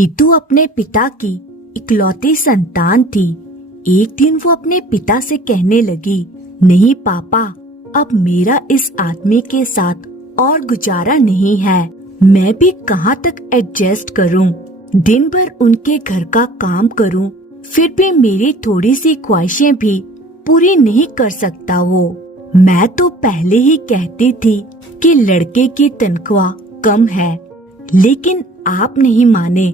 नीतू अपने पिता की इकलौती संतान थी। एक दिन वो अपने पिता से कहने लगी, नहीं पापा, अब मेरा इस आदमी के साथ और गुजारा नहीं है। मैं भी कहाँ तक एडजस्ट करूँ। दिन भर उनके घर का काम करूँ, फिर भी मेरी थोड़ी सी ख्वाहिशें भी पूरी नहीं कर सकता वो। मैं तो पहले ही कहती थी कि लड़के की तनख्वाह कम है, लेकिन आप नहीं माने।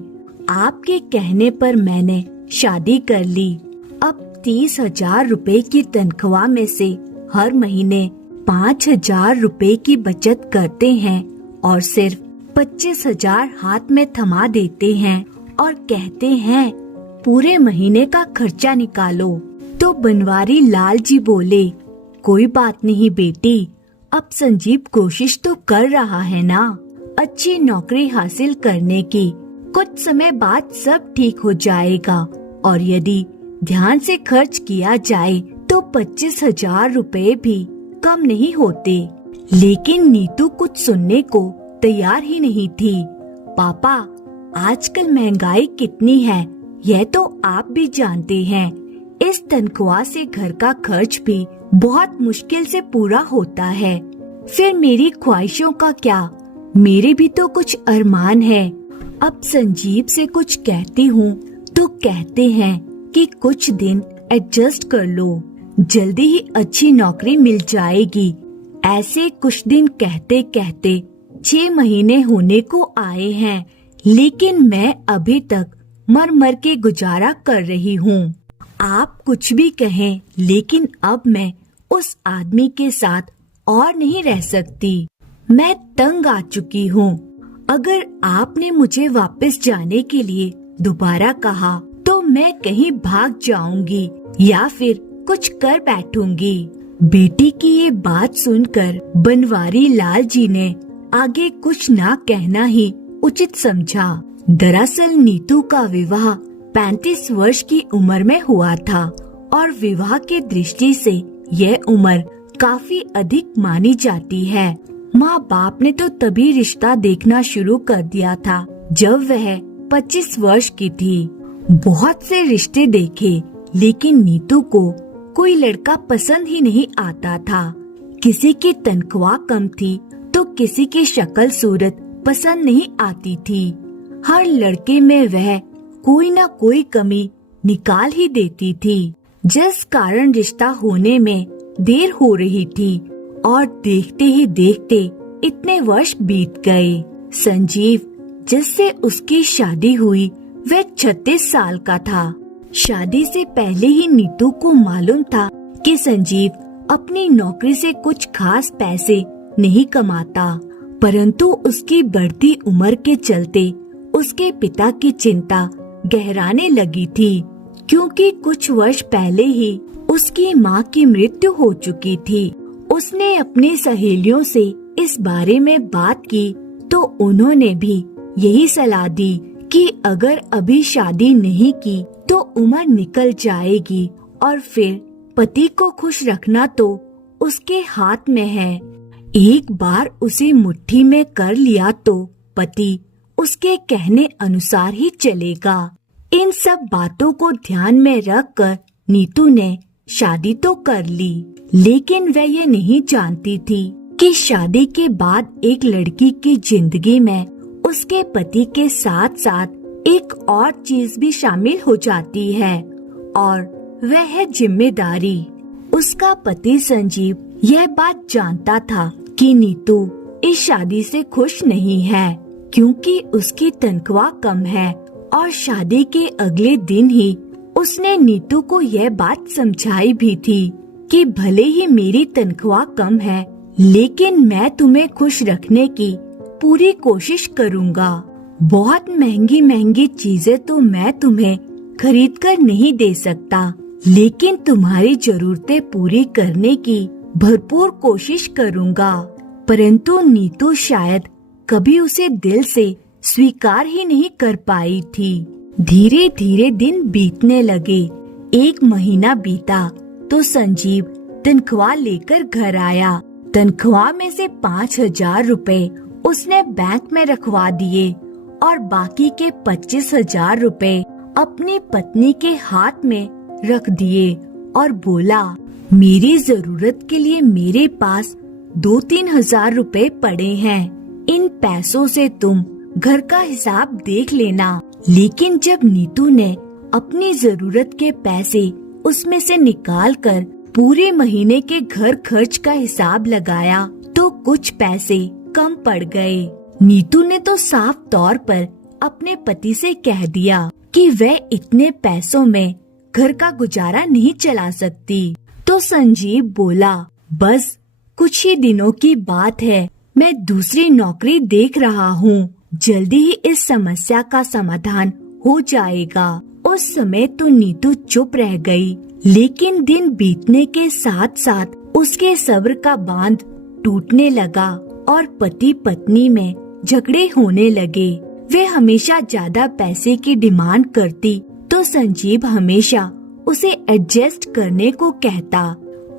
आपके कहने पर मैंने शादी कर ली। अब 30,000 रुपए की तनख्वाह में से हर महीने 5,000 रुपए की बचत करते हैं और सिर्फ 25,000 हाथ में थमा देते हैं और कहते हैं पूरे महीने का खर्चा निकालो। तो बनवारी लाल जी बोले, कोई बात नहीं बेटी, अब संजीव कोशिश तो कर रहा है ना अच्छी नौकरी हासिल करने की। कुछ समय बाद सब ठीक हो जाएगा और यदि ध्यान से खर्च किया जाए तो 25,000 रुपए भी कम नहीं होते। लेकिन नीतू कुछ सुनने को तैयार ही नहीं थी। पापा, आजकल महंगाई कितनी है यह तो आप भी जानते हैं। इस तनख्वाह से घर का खर्च भी बहुत मुश्किल से पूरा होता है। फिर मेरी ख्वाहिशों का क्या, मेरे भी तो कुछ अरमान है। अब संजीव से कुछ कहती हूँ तो कहते हैं कि कुछ दिन एडजस्ट कर लो, जल्दी ही अच्छी नौकरी मिल जाएगी। ऐसे कुछ दिन कहते कहते 6 महीने होने को आए हैं, लेकिन मैं अभी तक मर मर के गुजारा कर रही हूँ। आप कुछ भी कहें, लेकिन अब मैं उस आदमी के साथ और नहीं रह सकती। मैं तंग आ चुकी हूँ। अगर आपने मुझे वापस जाने के लिए दोबारा कहा तो मैं कहीं भाग जाऊंगी या फिर कुछ कर बैठूंगी। बेटी की ये बात सुनकर बनवारी लाल जी ने आगे कुछ ना कहना ही उचित समझा। दरअसल नीतू का विवाह 35 वर्ष की उम्र में हुआ था और विवाह की दृष्टि से यह उम्र काफी अधिक मानी जाती है। माँ बाप ने तो तभी रिश्ता देखना शुरू कर दिया था जब वह 25 वर्ष की थी। बहुत से रिश्ते देखे, लेकिन नीतू को कोई लड़का पसंद ही नहीं आता था। किसी की तनख्वाह कम थी तो किसी की शक्ल सूरत पसंद नहीं आती थी। हर लड़के में वह कोई न कोई कमी निकाल ही देती थी, जिस कारण रिश्ता होने में देर हो रही थी और देखते ही देखते इतने वर्ष बीत गए। संजीव, जिससे उसकी शादी हुई, वह 36 साल का था। शादी से पहले ही नीतू को मालूम था कि संजीव अपनी नौकरी से कुछ खास पैसे नहीं कमाता, परंतु उसकी बढ़ती उम्र के चलते उसके पिता की चिंता गहराने लगी थी, क्योंकि कुछ वर्ष पहले ही उसकी माँ की मृत्यु हो चुकी थी। उसने अपनी सहेलियों से इस बारे में बात की तो उन्होंने भी यही सलाह दी कि अगर अभी शादी नहीं की तो उम्र निकल जाएगी और फिर पति को खुश रखना तो उसके हाथ में है। एक बार उसे मुट्ठी में कर लिया तो पति उसके कहने अनुसार ही चलेगा। इन सब बातों को ध्यान में रखकर नीतू ने शादी तो कर ली, लेकिन वह ये नहीं जानती थी कि शादी के बाद एक लड़की की जिंदगी में उसके पति के साथ साथ एक और चीज भी शामिल हो जाती है, और वह है जिम्मेदारी। उसका पति संजीव यह बात जानता था कि नीतू इस शादी से खुश नहीं है, क्योंकि उसकी तनख्वाह कम है, और शादी के अगले दिन ही उसने नीतू को यह बात समझाई भी थी कि भले ही मेरी तनख्वाह कम है, लेकिन मैं तुम्हें खुश रखने की पूरी कोशिश करूँगा। बहुत महंगी महंगी चीजें तो मैं तुम्हें खरीद कर नहीं दे सकता, लेकिन तुम्हारी जरूरतें पूरी करने की भरपूर कोशिश करूँगा। परंतु नीतू शायद कभी उसे दिल से स्वीकार ही नहीं कर पाई थी। धीरे धीरे दिन बीतने लगे। 1 महीना बीता तो संजीव तनख्वाह लेकर घर आया। तनख्वाह में से 5,000 रुपए उसने बैंक में रखवा दिए और बाकी के 25,000 रुपए अपनी पत्नी के हाथ में रख दिए और बोला, मेरी जरूरत के लिए मेरे पास 2-3 हजार रुपए पड़े हैं, इन पैसों से तुम घर का हिसाब देख लेना। लेकिन जब नीतू ने अपनी जरूरत के पैसे उसमें से निकालकर पूरे महीने के घर खर्च का हिसाब लगाया तो कुछ पैसे कम पड़ गए। नीतू ने तो साफ तौर पर अपने पति से कह दिया कि वह इतने पैसों में घर का गुजारा नहीं चला सकती। तो संजीव बोला, बस कुछ ही दिनों की बात है, मैं दूसरी नौकरी देख रहा हूँ, जल्दी ही इस समस्या का समाधान हो जाएगा। उस समय तो नीतू चुप रह गई, लेकिन दिन बीतने के साथ साथ उसके सब्र का बांध टूटने लगा और पति पत्नी में झगड़े होने लगे। वे हमेशा ज्यादा पैसे की डिमांड करती तो संजीव हमेशा उसे एडजस्ट करने को कहता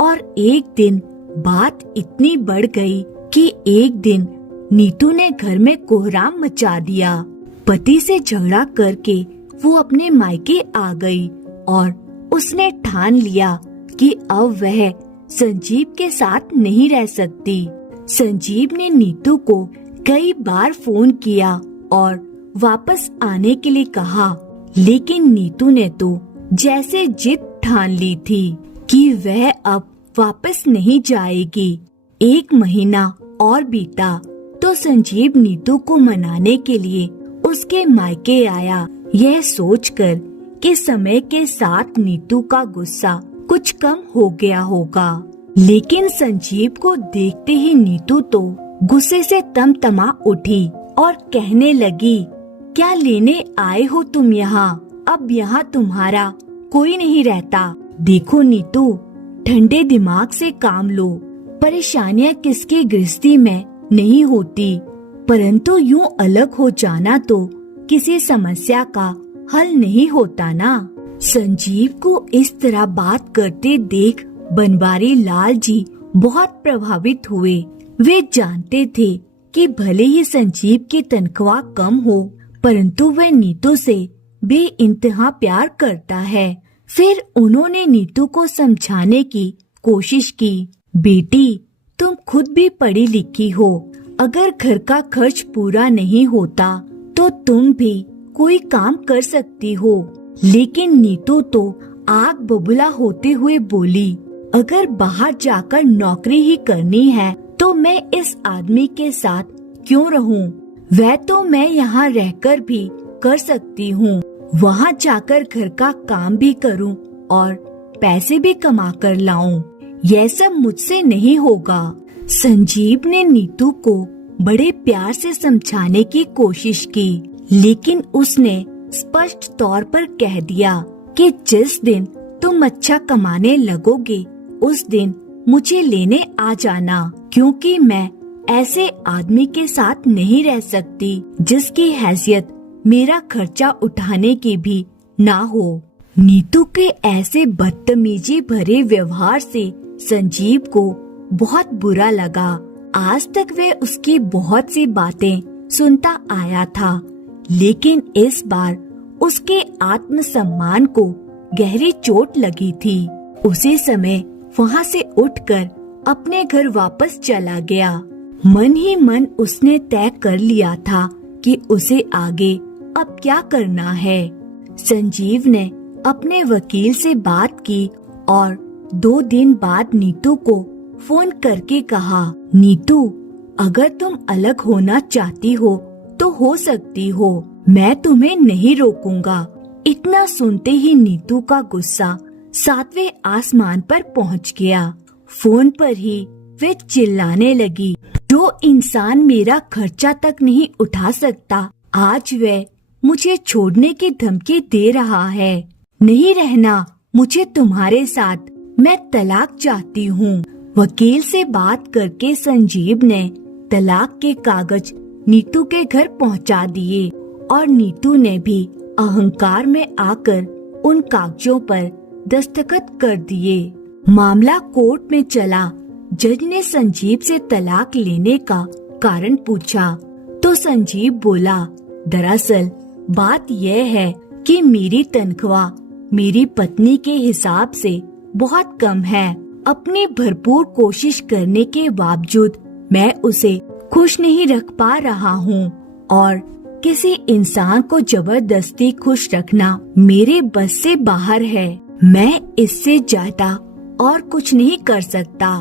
और एक दिन बात इतनी बढ़ गई कि एक दिन नीतू ने घर में कोहराम मचा दिया। पति से झगड़ा करके वो अपने मायके आ गई और उसने ठान लिया कि अब वह संजीव के साथ नहीं रह सकती। संजीव ने नीतू को कई बार फोन किया और वापस आने के लिए कहा, लेकिन नीतू ने तो जैसे जिद ठान ली थी कि वह अब वापस नहीं जाएगी। 1 महीना और बीता तो संजीव नीतू को मनाने के लिए उसके मायके आया, यह सोचकर कि समय के साथ नीतू का गुस्सा कुछ कम हो गया होगा। लेकिन संजीव को देखते ही नीतू तो गुस्से से तमतमा उठी और कहने लगी, क्या लेने आए हो तुम यहाँ? अब यहाँ तुम्हारा कोई नहीं रहता। देखो नीतू, ठंडे दिमाग से काम लो। परेशानियाँ किसकी गृहस्थी में नहीं होती, परंतु यूं अलग हो जाना तो किसी समस्या का हल नहीं होता ना। संजीव को इस तरह बात करते देख बनवारी लाल जी बहुत प्रभावित हुए। वे जानते थे कि भले ही संजीव की तनख्वाह कम हो, परंतु वह नीतू से बेइंतहा प्यार करता है। फिर उन्होंने नीतू को समझाने की कोशिश की, बेटी तुम खुद भी पढ़ी लिखी हो, अगर घर का खर्च पूरा नहीं होता तो तुम भी कोई काम कर सकती हो। लेकिन नीतू तो आग बबूला होते हुए बोली, अगर बाहर जाकर नौकरी ही करनी है तो मैं इस आदमी के साथ क्यों रहूं? वह तो मैं यहाँ रहकर भी कर सकती हूँ, वहाँ जाकर घर का काम भी करूँ और पैसे भी कमा कर लाऊं। यह सब मुझसे नहीं होगा। संजीव ने नीतू को बड़े प्यार से समझाने की कोशिश की, लेकिन उसने स्पष्ट तौर पर कह दिया कि जिस दिन तुम अच्छा कमाने लगोगे उस दिन मुझे लेने आ जाना, क्योंकि मैं ऐसे आदमी के साथ नहीं रह सकती जिसकी हैसियत मेरा खर्चा उठाने की भी ना हो। नीतू के ऐसे बदतमीजी भरे व्यवहार से संजीव को बहुत बुरा लगा। आज तक वह उसकी बहुत सी बातें सुनता आया था, लेकिन इस बार उसके आत्मसम्मान को गहरी चोट लगी थी। उसी समय वहाँ से उठकर अपने घर वापस चला गया। मन ही मन उसने तय कर लिया था कि उसे आगे अब क्या करना है। संजीव ने अपने वकील से बात की और 2 दिन बाद नीतू को फोन करके कहा, नीतू अगर तुम अलग होना चाहती हो तो हो सकती हो, मैं तुम्हें नहीं रोकूंगा। इतना सुनते ही नीतू का गुस्सा 7वें आसमान पर पहुंच गया। फोन पर ही वे चिल्लाने लगी, जो इंसान मेरा खर्चा तक नहीं उठा सकता, आज वह मुझे छोड़ने की धमकी दे रहा है। नहीं रहना मुझे तुम्हारे साथ, मैं तलाक चाहती हूँ। वकील से बात करके संजीव ने तलाक के कागज नीतू के घर पहुँचा दिए और नीतू ने भी अहंकार में आकर उन कागजों पर दस्तखत कर दिए। मामला कोर्ट में चला। जज ने संजीव से तलाक लेने का कारण पूछा तो संजीव बोला, दरअसल बात यह है कि मेरी तनख्वाह मेरी पत्नी के हिसाब से बहुत कम है। अपनी भरपूर कोशिश करने के बावजूद मैं उसे खुश नहीं रख पा रहा हूँ और किसी इंसान को जबरदस्ती खुश रखना मेरे बस से बाहर है। मैं इससे ज्यादा और कुछ नहीं कर सकता।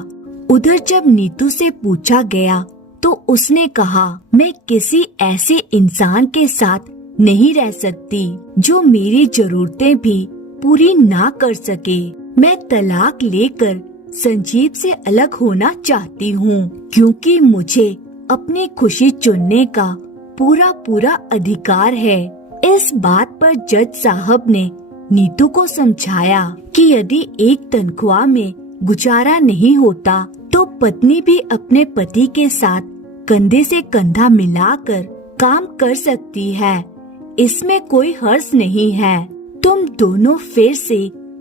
उधर जब नीतू से पूछा गया तो उसने कहा, मैं किसी ऐसे इंसान के साथ नहीं रह सकती जो मेरी जरूरतें भी पूरी ना कर सके। मैं तलाक लेकर संजीव से अलग होना चाहती हूँ क्योंकि मुझे अपनी खुशी चुनने का पूरा अधिकार है। इस बात पर जज साहब ने नीतू को समझाया कि यदि एक तनख्वाह में गुजारा नहीं होता तो पत्नी भी अपने पति के साथ कंधे से कंधा मिलाकर काम कर सकती है। इसमें कोई हर्ज नहीं है। तुम दोनों फिर से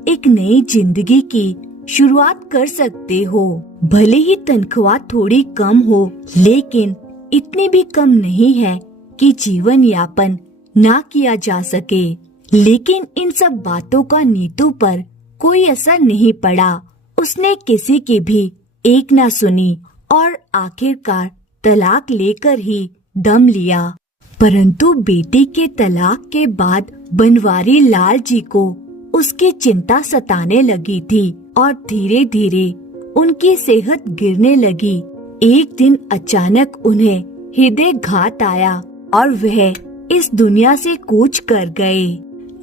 एक नई जिंदगी की शुरुआत कर सकते हो। भले ही तनख्वाह थोड़ी कम हो, लेकिन इतनी भी कम नहीं है कि जीवन यापन ना किया जा सके। लेकिन इन सब बातों का नीतू पर कोई असर नहीं पड़ा। उसने किसी की भी एक ना सुनी और आखिरकार तलाक लेकर ही दम लिया। परंतु बेटी के तलाक के बाद बनवारी लाल जी को उसकी चिंता सताने लगी थी और धीरे धीरे उनकी सेहत गिरने लगी। एक दिन अचानक उन्हें हृदय घात आया और वह इस दुनिया से कूच कर गए।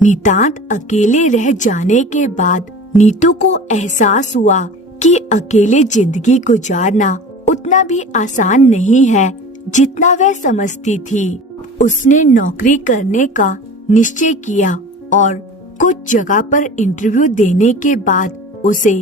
नितांत अकेले रह जाने के बाद नीतू को एहसास हुआ कि अकेले जिंदगी गुजारना उतना भी आसान नहीं है जितना वह समझती थी। उसने नौकरी करने का निश्चय किया और कुछ जगह पर इंटरव्यू देने के बाद उसे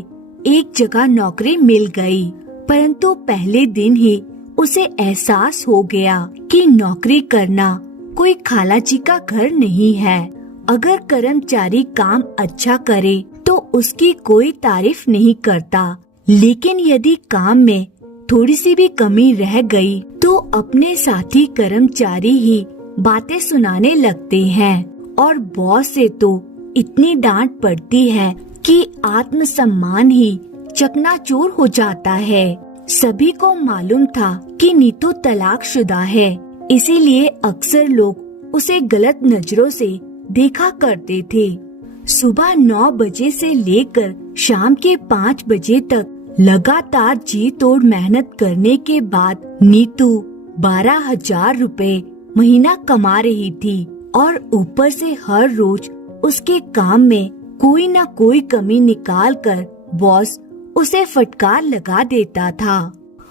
एक जगह नौकरी मिल गई। परंतु पहले दिन ही उसे एहसास हो गया कि नौकरी करना कोई खालाजी का घर नहीं है। अगर कर्मचारी काम अच्छा करे तो उसकी कोई तारीफ नहीं करता, लेकिन यदि काम में थोड़ी सी भी कमी रह गई तो अपने साथी कर्मचारी ही बातें सुनाने लगते हैं और बॉस से तो इतनी डांट पड़ती है कि आत्मसम्मान ही चकनाचूर हो जाता है। सभी को मालूम था कि नीतू तलाकशुदा है, इसीलिए अक्सर लोग उसे गलत नजरों से देखा करते थे। सुबह 9 बजे से लेकर शाम के 5 बजे तक लगातार जी तोड़ मेहनत करने के बाद नीतू 12,000 रुपए महीना कमा रही थी और ऊपर से हर रोज उसके काम में कोई न कोई कमी निकाल कर बॉस उसे फटकार लगा देता था।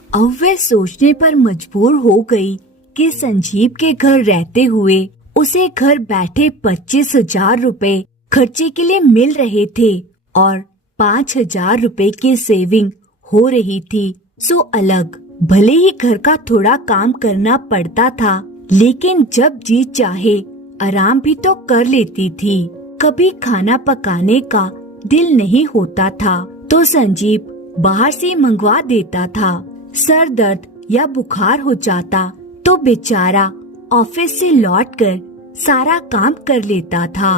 अब वह सोचने पर मजबूर हो गई कि संजीव के घर रहते हुए उसे घर बैठे 25,000 रुपए खर्चे के लिए मिल रहे थे और 5,000 रुपए की सेविंग हो रही थी। सो अलग भले ही घर का थोड़ा काम करना पड़ता था, लेकिन जब जी चाहे आराम भी तो कर लेती थी। कभी खाना पकाने का दिल नहीं होता था तो संजीव बाहर से मंगवा देता था। सर दर्द या बुखार हो जाता तो बेचारा ऑफिस से लौटकर सारा काम कर लेता था।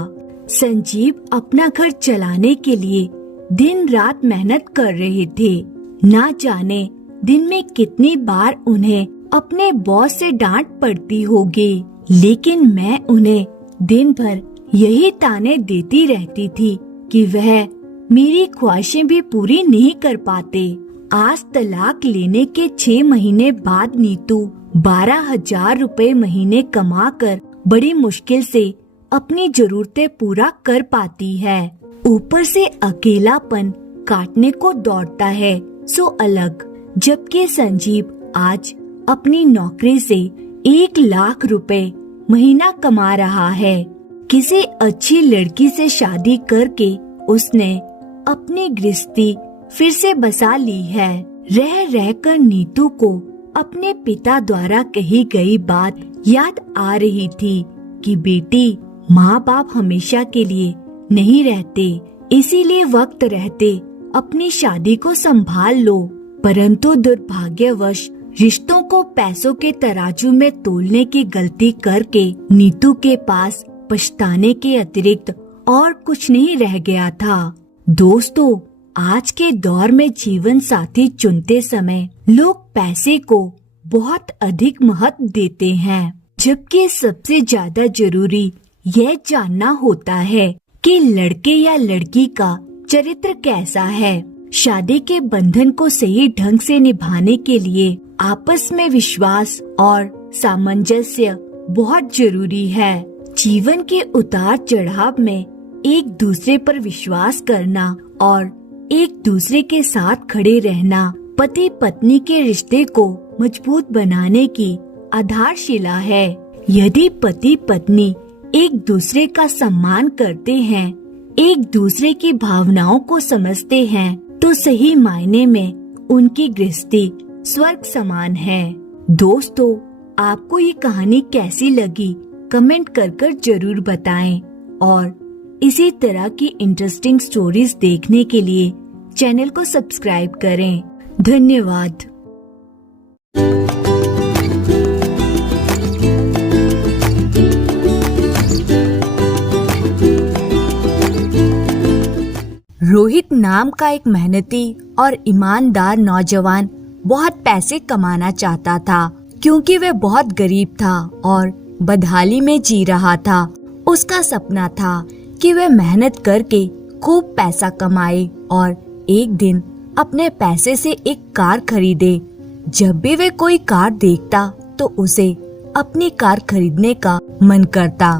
संजीव अपना घर चलाने के लिए दिन रात मेहनत कर रहे थे। ना जाने दिन में कितनी बार उन्हें अपने बॉस से डांट पड़ती होगी, लेकिन मैं उन्हें दिन भर यही ताने देती रहती थी कि वह मेरी ख्वाहिशें भी पूरी नहीं कर पाते। आज तलाक लेने के 6 महीने बाद नीतू 12,000 रुपए महीने कमाकर बड़ी मुश्किल से अपनी जरूरतें पूरा कर पाती है। ऊपर से अकेलापन काटने को दौड़ता है सो अलग। जबकि संजीव आज अपनी नौकरी से 1 लाख रुपए महीना कमा रहा है। किसी अच्छी लड़की से शादी करके उसने अपनी गृहस्थी फिर से बसा ली है। रह रहकर नीतू को अपने पिता द्वारा कही गई बात याद आ रही थी कि बेटी, माँ बाप हमेशा के लिए नहीं रहते, इसीलिए वक्त रहते अपनी शादी को संभाल लो। परंतु दुर्भाग्यवश रिश्तों को पैसों के तराजू में तोलने की गलती करके नीतू के पास पछताने के अतिरिक्त और कुछ नहीं रह गया था। दोस्तों, आज के दौर में जीवन साथी चुनते समय लोग पैसे को बहुत अधिक महत्व देते हैं, जबकि सबसे ज्यादा जरूरी यह जानना होता है कि लड़के या लड़की का चरित्र कैसा है। शादी के बंधन को सही ढंग से निभाने के लिए आपस में विश्वास और सामंजस्य बहुत जरूरी है। जीवन के उतार चढ़ाव में एक दूसरे पर विश्वास करना और एक दूसरे के साथ खड़े रहना पति पत्नी के रिश्ते को मजबूत बनाने की आधारशिला है। यदि पति पत्नी एक दूसरे का सम्मान करते हैं, एक दूसरे की भावनाओं को समझते हैं, तो सही मायने में उनकी गृहस्थी स्वर्ग समान है। दोस्तों, आपको ये कहानी कैसी लगी कमेंट कर जरूर बताएं और इसी तरह की इंटरेस्टिंग स्टोरीज देखने के लिए चैनल को सब्सक्राइब करें। धन्यवाद। रोहित नाम का एक मेहनती और ईमानदार नौजवान बहुत पैसे कमाना चाहता था, क्योंकि वह बहुत गरीब था और बदहाली में जी रहा था। उसका सपना था कि वह मेहनत करके खूब पैसा कमाए और एक दिन अपने पैसे से एक कार खरीदे। जब भी वह कोई कार देखता तो उसे अपनी कार खरीदने का मन करता।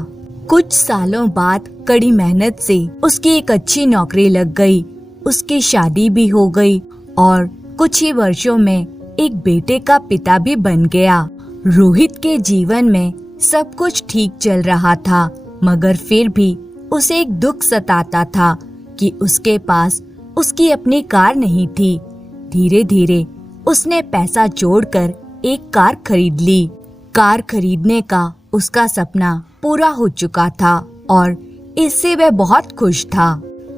कुछ सालों बाद कड़ी मेहनत से उसकी एक अच्छी नौकरी लग गई, उसकी शादी भी हो गई और कुछ ही वर्षों में एक बेटे का पिता भी बन गया। रोहित के जीवन में सब कुछ ठीक चल रहा था, मगर फिर भी उसे एक दुख सताता था कि उसके पास उसकी अपनी कार नहीं थी। धीरे धीरे उसने पैसा जोड़कर एक कार खरीद ली। कार खरीदने का उसका सपना पूरा हो चुका था और इससे वह बहुत खुश था।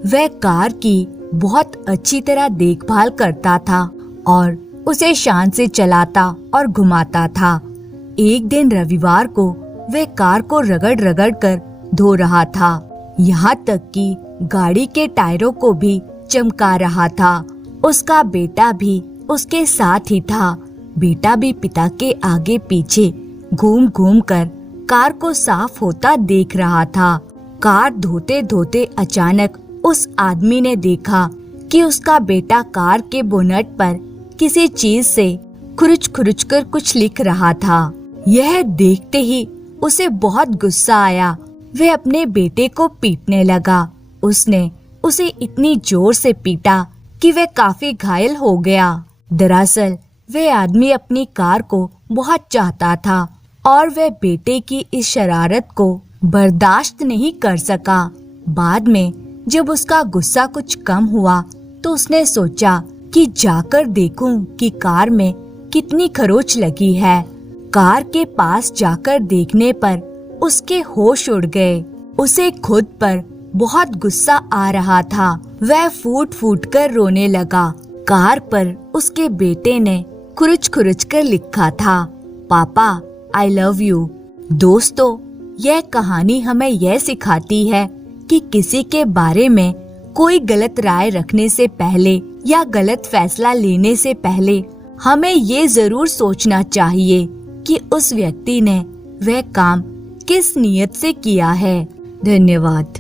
वह कार की बहुत अच्छी तरह देखभाल करता था और उसे शान से चलाता और घुमाता था। एक दिन रविवार को वह कार को रगड़ रगड़ कर धो रहा था, यहाँ तक कि गाड़ी के टायरों को भी चमका रहा था। उसका बेटा भी उसके साथ ही था। बेटा भी पिता के आगे पीछे घूम घूम कर कार को साफ होता देख रहा था। कार धोते धोते अचानक उस आदमी ने देखा कि उसका बेटा कार के बोनट पर किसी चीज से खुरुच खुरुच कर कुछ लिख रहा था। यह देखते ही उसे बहुत गुस्सा आया। वह अपने बेटे को पीटने लगा। उसने उसे इतनी जोर से पीटा कि वह काफी घायल हो गया। दरअसल वह आदमी अपनी कार को बहुत चाहता था और वह बेटे की इस शरारत को बर्दाश्त नहीं कर सका। बाद में जब उसका गुस्सा कुछ कम हुआ तो उसने सोचा कि जाकर देखूं कि कार में कितनी खरोच लगी है। कार के पास जाकर देखने पर उसके होश उड़ गए। उसे खुद पर बहुत गुस्सा आ रहा था। वह फूट फूट कर रोने लगा। कार पर उसके बेटे ने खुरुच खुरुच कर लिखा था, पापा आई लव यू। दोस्तों, यह कहानी हमें यह सिखाती है कि किसी के बारे में कोई गलत राय रखने से पहले या गलत फैसला लेने से पहले हमें ये जरूर सोचना चाहिए कि उस व्यक्ति ने वह काम किस नियत से किया है। धन्यवाद।